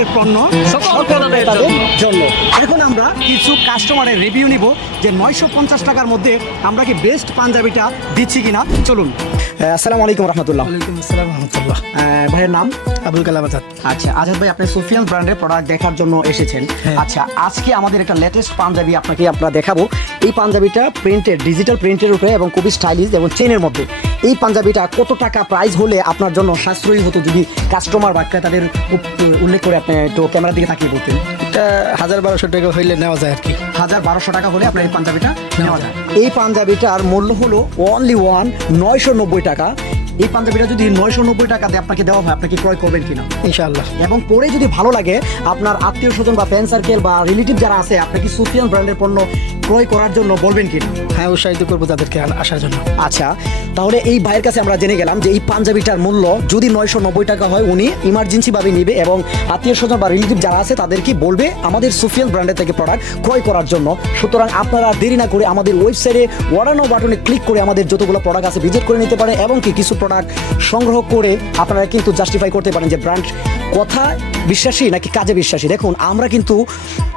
ব্র্যান্ডের পণ্য সকল ক্রেতাদের ক্রেতাদের জন্য। এখন আমরা কিছু কাস্টমারের রিভিউ নিব যে 950 টাকার মধ্যে আমরা কি বেস্ট পাঞ্জাবিটা দিচ্ছি কিনা। চলুন। আসসালামু আলাইকুম রহমতুল্লাহ। ওয়ালাইকুম আসসালাম রহমতুল্লাহ। ভাইয়ের নাম? আবুল কালাম আজাদ। আচ্ছা আজাদ ভাই, আপনি সুফিয়ান ব্র্যান্ডের প্রোডাক্ট দেখার জন্য এসেছেন। হ্যাঁ। আচ্ছা, আজকে আমাদের একটা লেটেস্ট পাঞ্জাবি আপনাকে আমরা দেখাবো। এই পাঞ্জাবিটা প্রিন্টেড, ডিজিটাল প্রিন্টের উপরে এবং খুবই স্টাইলিশ এবং চেনের মধ্যে। এই পাঞ্জাবিটা কত টাকা প্রাইস হলে আপনার জন্য সাশ্রয়ী হতো, যদি কাস্টমার বা ক্রেতাদের উল্লেখ করে আপনি একটু ক্যামেরার দিকে তাকিয়ে বলতেন? এটা 1200 টাকা হইলে নেওয়া যায় আর কি। 1200 টাকা হলে আপনার এই পাঞ্জাবিটা নেওয়া যায়। এই পাঞ্জাবিটার মূল্য হলো অনলি 990 টাকা। এই পাঞ্জাবিটা যদি 990 টাকাতে আপনাকে দেওয়া হয়, আপনি কি ক্রয় করবেন কিনা? ইনশাআল্লাহ। এবং পরে যদি ভালো লাগে, আপনার আত্মীয় স্বজন বা ফ্রেন্ড সার্কেল বা রিলেটিভ যারা আছে, আপনি কি সুফিয়ান ব্র্যান্ডের পণ্য ক্রয় করার জন্য বলবেন কিনা? হ্যাঁ, উৎসাহিত করবো তাদেরকে আসার জন্য। আচ্ছা, তাহলে এই ভাইয়ের কাছে আমরা জেনে গেলাম যে এই পাঞ্জাবিটার মূল্য যদি 990 টাকা হয়, উনি ইমার্জেন্সিভাবে নেবে এবং আত্মীয় স্বজন বা রিলেটিভ যারা আছে তাদেরকে বলবে আমাদের সুফিয়ান ব্র্যান্ডের থেকে প্রোডাক্ট ক্রয় করার জন্য। সুতরাং আপনারা দেরি না করে আমাদের ওয়েবসাইটে অর্ডার নাও বাটনে ক্লিক করে আমাদের যতগুলো প্রোডাক্ট আছে ভিজিট করে নিতে পারেন এবং কি কিছু প্রোডাক্ট সংগ্রহ করে আপনারা কিন্তু জাস্টিফাই করতে পারেন যে ব্র্যান্ড কথা বিশ্বাসী নাকি কাজে বিশ্বাসী। দেখুন, আমরা কিন্তু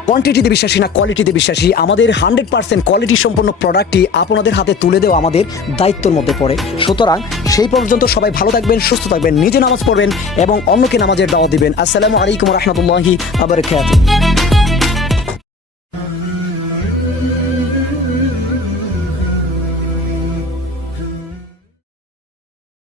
কোয়ান্টিটিতে বিশ্বাসী না, কোয়ালিটিতে বিশ্বাসী। আমাদের 100% কোয়ালিটি সম্পন্ন প্রোডাক্টই আপনাদের হাতে তুলে দেওয়া আমাদের দায়িত্বের মধ্যে পড়ে। সুতরাং সেই পর্যন্ত সবাই ভালো থাকবেন, সুস্থ থাকবেন, নিজে নামাজ পড়বেন এবং অন্যকে নামাজের দাওয়াত দিবেন। আসসালামু আলাইকুম রহমতুল্লাহি ওয়া বারাকাতুহু।